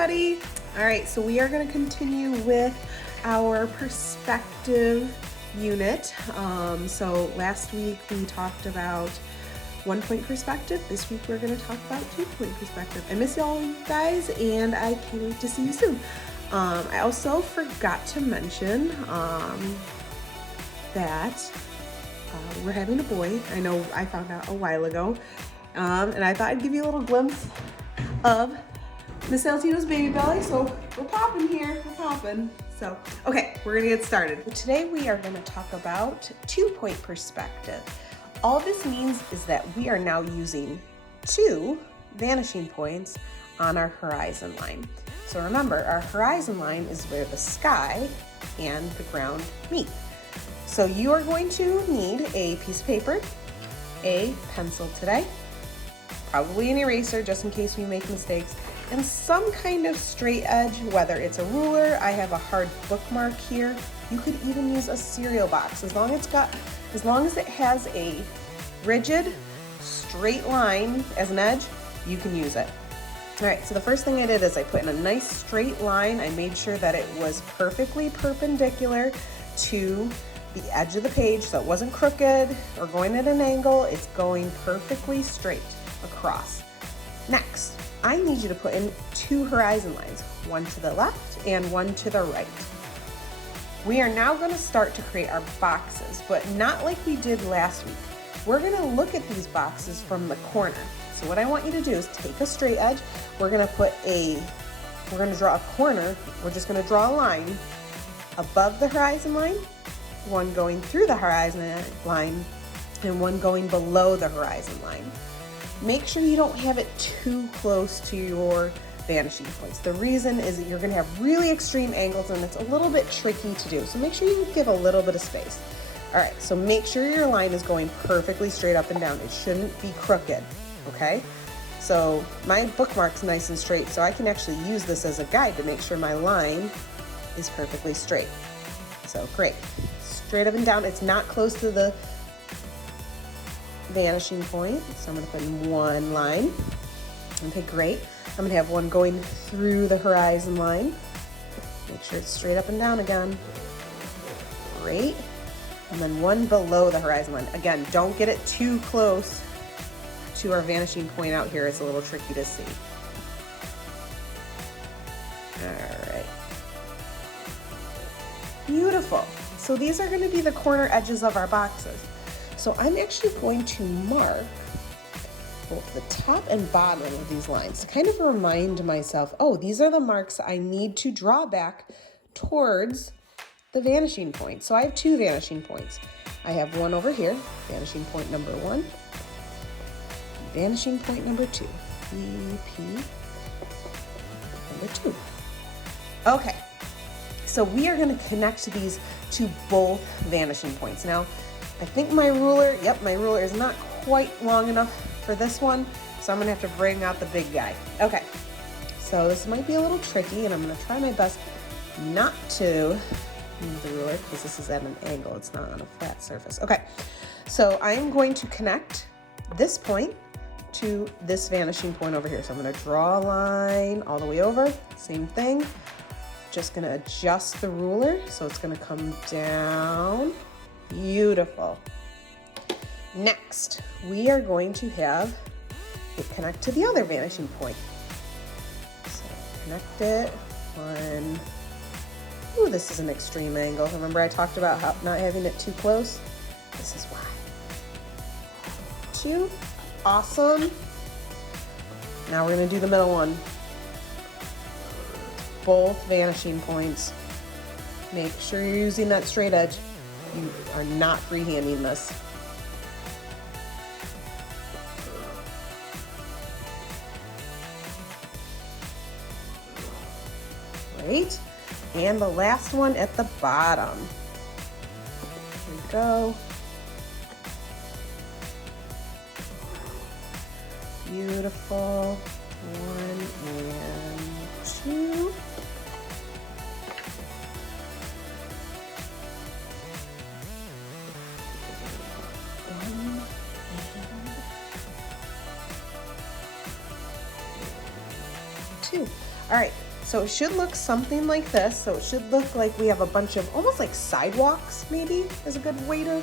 everybody. All right, so we are going to continue with our perspective unit. So last week we talked about 1-point perspective. This week we're going to talk about 2-point perspective. I miss y'all guys, and I can't wait to see you soon. I also forgot to mention that we're having a boy. I know I found out a while ago, and I thought I'd give you a little glimpse of Ms.Salatino's baby belly. So we're popping here, we're popping. So, okay, we're gonna get started. Today we are gonna talk about 2-point perspective. All this means is that we are now using 2 vanishing points on our horizon line. So remember, our horizon line is where the sky and the ground meet. So you are going to need a piece of paper, a pencil today, probably an eraser just in case we make mistakes, and some kind of straight edge, whether it's a ruler. I have a hard bookmark here. You could even use a cereal box. As long as it has a rigid, straight line as an edge, you can use it. All right, so the first thing I did is I put in a nice straight line. I made sure that it was perfectly perpendicular to the edge of the page, so it wasn't crooked or going at an angle. It's going perfectly straight across. Next, I need you to put in 2 horizon lines, one to the left and one to the right. We are now going to start to create our boxes, but not like we did last week. We're going to look at these boxes from the corner. So what I want you to do is take a straight edge. We're going to draw a corner. We're just going to draw a line above the horizon line, one going through the horizon line, and one going below the horizon line. Make sure you don't have it too close to your vanishing points. The reason is that you're going to have really extreme angles and it's a little bit tricky to do. So make sure you give a little bit of space. All right, so make sure your line is going perfectly straight up and down. It shouldn't be crooked, okay? So my bookmark's nice and straight, so I can actually use this as a guide to make sure my line is perfectly straight. So great, straight up and down. It's not close to the vanishing point, so I'm going to put in one line. Okay, great. I'm going to have one going through the horizon line. Make sure it's straight up and down again. Great. And then one below the horizon line. Again, don't get it too close to our vanishing point out here. It's a little tricky to see. All right. Beautiful. So these are going to be the corner edges of our boxes. So I'm actually going to mark both the top and bottom of these lines to kind of remind myself, oh, these are the marks I need to draw back towards the vanishing point. So I have 2 vanishing points. I have one over here, vanishing point number 1, vanishing point number 2, VP number 2. Okay, so we are going to connect these to both vanishing points. Now, I think my ruler is not quite long enough for this one, so I'm gonna have to bring out the big guy. Okay, so this might be a little tricky, and I'm gonna try my best not to move the ruler because this is at an angle, it's not on a flat surface. Okay, so I'm going to connect this point to this vanishing point over here. So I'm gonna draw a line all the way over, same thing. Just gonna adjust the ruler so it's gonna come down. Beautiful. Next, we are going to have it connect to the other vanishing point. So connect it on, ooh, this is an extreme angle. Remember I talked about not having it too close? This is why. 2, awesome. Now we're gonna do the middle one. Both vanishing points. Make sure you're using that straight edge. You are not freehanding this. Great. And the last one at the bottom. Here we go. Beautiful. 1 and 2. All right, So it should look something like this. So it should look like we have a bunch of almost like sidewalks, maybe is a good way to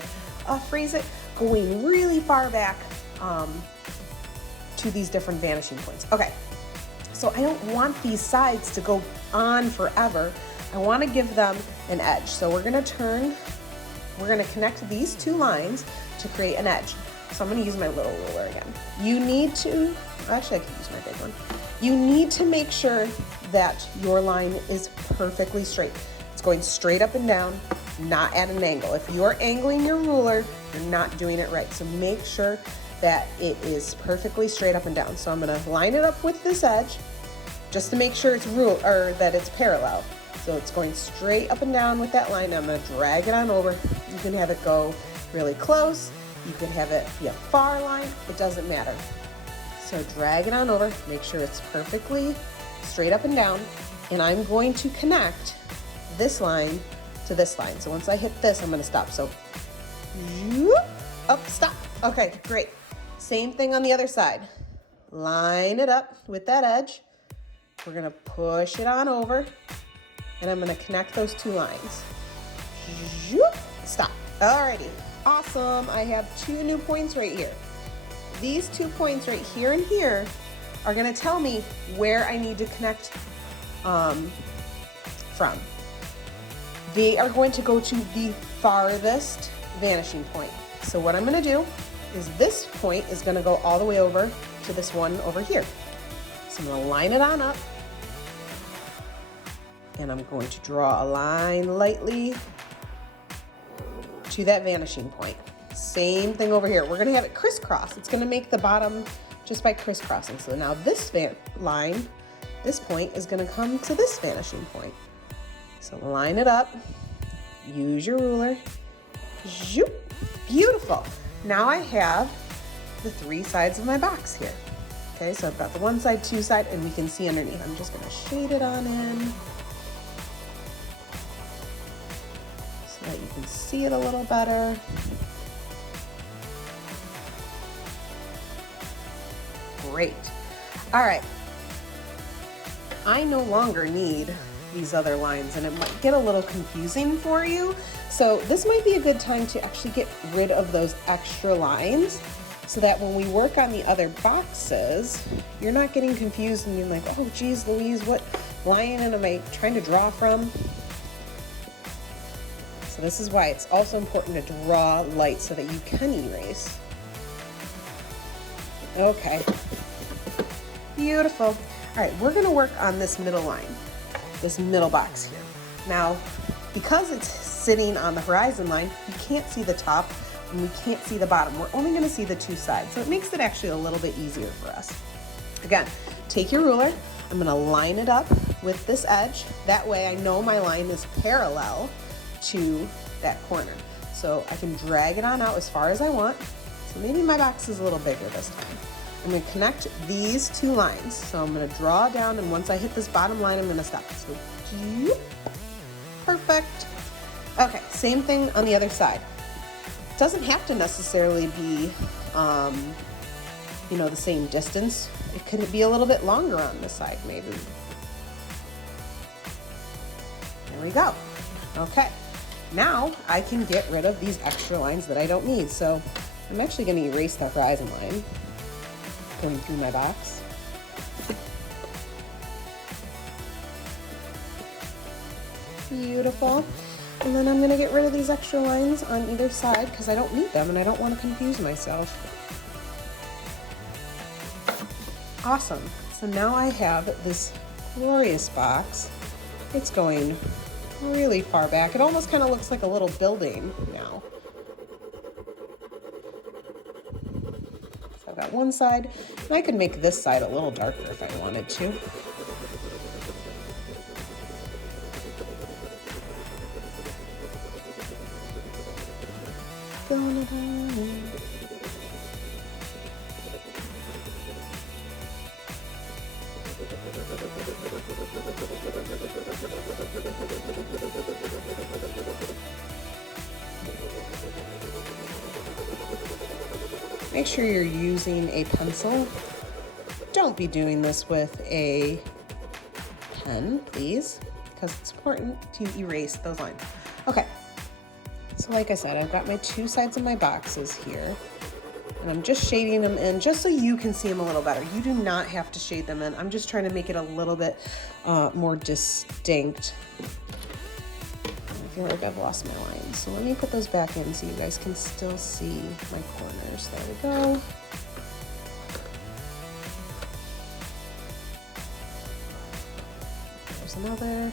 phrase it, going really far back to these different vanishing points. Okay, so I don't want these sides to go on forever. I want to give them an edge. So we're gonna connect these two lines to create an edge. So I'm gonna use my little ruler again. You need to, actually I can use my big one. You need to make sure that your line is perfectly straight. It's going straight up and down, not at an angle. If you're angling your ruler, you're not doing it right. So make sure that it is perfectly straight up and down. So I'm gonna line it up with this edge just to make sure it's that it's parallel. So it's going straight up and down with that line. I'm gonna drag it on over. You can have it go really close. You can have it be a far line. It doesn't matter. So drag it on over, make sure it's perfectly straight up and down. And I'm going to connect this line to this line. So once I hit this, I'm gonna stop. So, up, stop. Okay, great. Same thing on the other side. Line it up with that edge. We're gonna push it on over, and I'm gonna connect those two lines. Stop. Alrighty, awesome. I have two new points right here. These 2 points right here and here are gonna tell me where I need to connect from. They are going to go to the farthest vanishing point. So what I'm gonna do is this point is gonna go all the way over to this one over here. So I'm gonna line it on up, and I'm going to draw a line lightly to that vanishing point. Same thing over here. We're gonna have it crisscross. It's gonna make the bottom just by crisscrossing. So now this line, this point is gonna come to this vanishing point. So line it up, use your ruler, zoop, beautiful. Now I have the 3 sides of my box here. Okay, so I've got the one side, 2 side, and we can see underneath. I'm just gonna shade it on in so that you can see it a little better. Great. All right. I no longer need these other lines, and it might get a little confusing for you. So this might be a good time to actually get rid of those extra lines so that when we work on the other boxes, you're not getting confused and being like, oh geez Louise, what line am I trying to draw from? So this is why it's also important to draw light so that you can erase. Okay, beautiful. All right, we're gonna work on this middle line, this middle box here. Now, because it's sitting on the horizon line, you can't see the top and we can't see the bottom. We're only gonna see the 2 sides, so it makes it actually a little bit easier for us. Again, take your ruler, I'm gonna line it up with this edge. That way I know my line is parallel to that corner. So I can drag it on out as far as I want. So maybe my box is a little bigger this time. I'm gonna connect these 2 lines. So I'm gonna draw down, and once I hit this bottom line, I'm gonna stop. So, perfect. Okay, same thing on the other side. It doesn't have to necessarily be, the same distance. It could be a little bit longer on this side, maybe. There we go. Okay, now I can get rid of these extra lines that I don't need. So I'm actually going to erase the horizon line going through my box. Beautiful. And then I'm going to get rid of these extra lines on either side because I don't need them and I don't want to confuse myself. Awesome. So now I have this glorious box. It's going really far back. It almost kind of looks like a little building now. So I've got one side, and I could make this side a little darker if I wanted to. Make sure you're using a pencil. Don't be doing this with a pen, please, because it's important to erase those lines. Okay, so like I said, I've got my two sides of my boxes here, and I'm just shading them in just so you can see them a little better. You do not have to shade them in. I'm just trying to make it a little bit more distinct. I feel like I've lost my lines, so let me put those back in so you guys can still see my corners. There we go. There's another.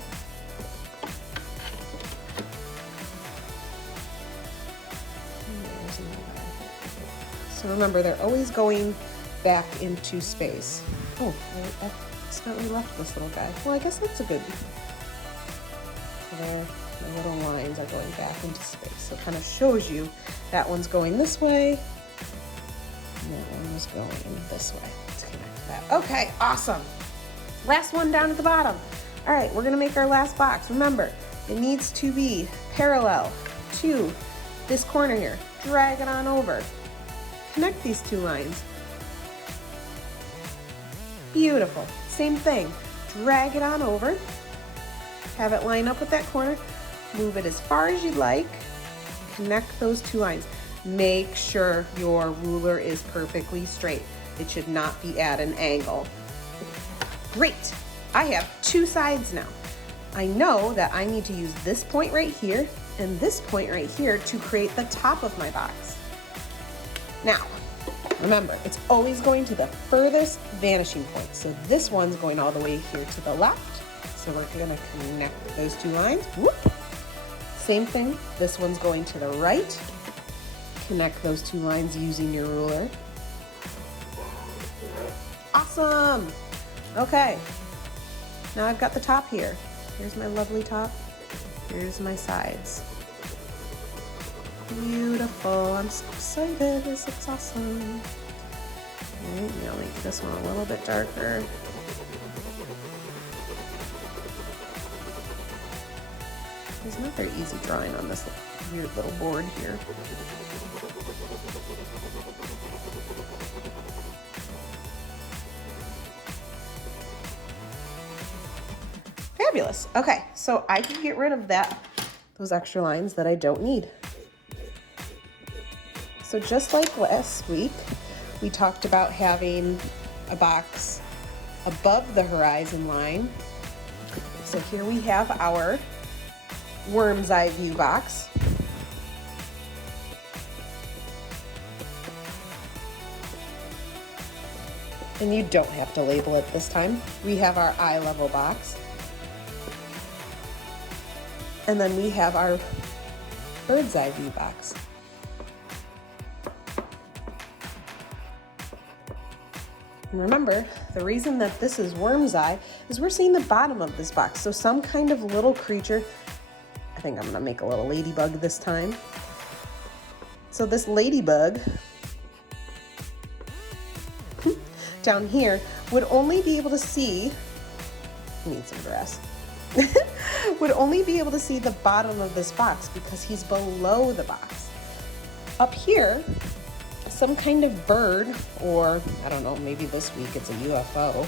So remember, they're always going back into space. Oh, I accidentally left this little guy. Well, I guess that's a good. So there, my little lines are going back into space. So it kind of shows you that one's going this way, and that one is going this way. Let's connect that. Okay, awesome. Last one down at the bottom. All right, we're gonna make our last box. Remember, it needs to be parallel to this corner here. Drag it on over. Connect these two lines. Beautiful. Same thing. Drag it on over. Have it line up with that corner. Move it as far as you'd like. Connect those two lines. Make sure your ruler is perfectly straight. It should not be at an angle. Great. I have two sides now. I know that I need to use this point right here and this point right here to create the top of my box. Now, remember, it's always going to the furthest vanishing point. So this one's going all the way here to the left. So we're gonna connect those two lines. Whoop. Same thing, this one's going to the right. Connect those two lines using your ruler. Awesome. Okay, now I've got the top here. Here's my lovely top. Here's my sides. Beautiful, I'm so excited, this looks awesome. All right, now make this one a little bit darker. It's not very easy drawing on this weird little board here. Fabulous. Okay, so I can get rid of those extra lines that I don't need. So just like last week, we talked about having a box above the horizon line. So here we have our worm's eye view box. And you don't have to label it this time. We have our eye level box. And then we have our bird's eye view box. And remember, the reason that this is worm's eye is we're seeing the bottom of this box. So some kind of little creature, I think I'm gonna make a little ladybug this time. So this ladybug down here would only be able to see, I need some grass, would only be able to see the bottom of this box because he's below the box. Up here, some kind of bird, or I don't know, maybe this week it's a UFO.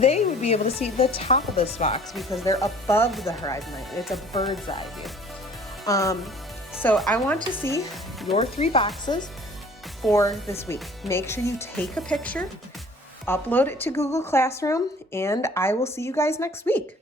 They would be able to see the top of this box because they're above the horizon line. It's a bird's eye view. So I want to see your 3 boxes for this week. Make sure you take a picture, upload it to Google Classroom, and I will see you guys next week.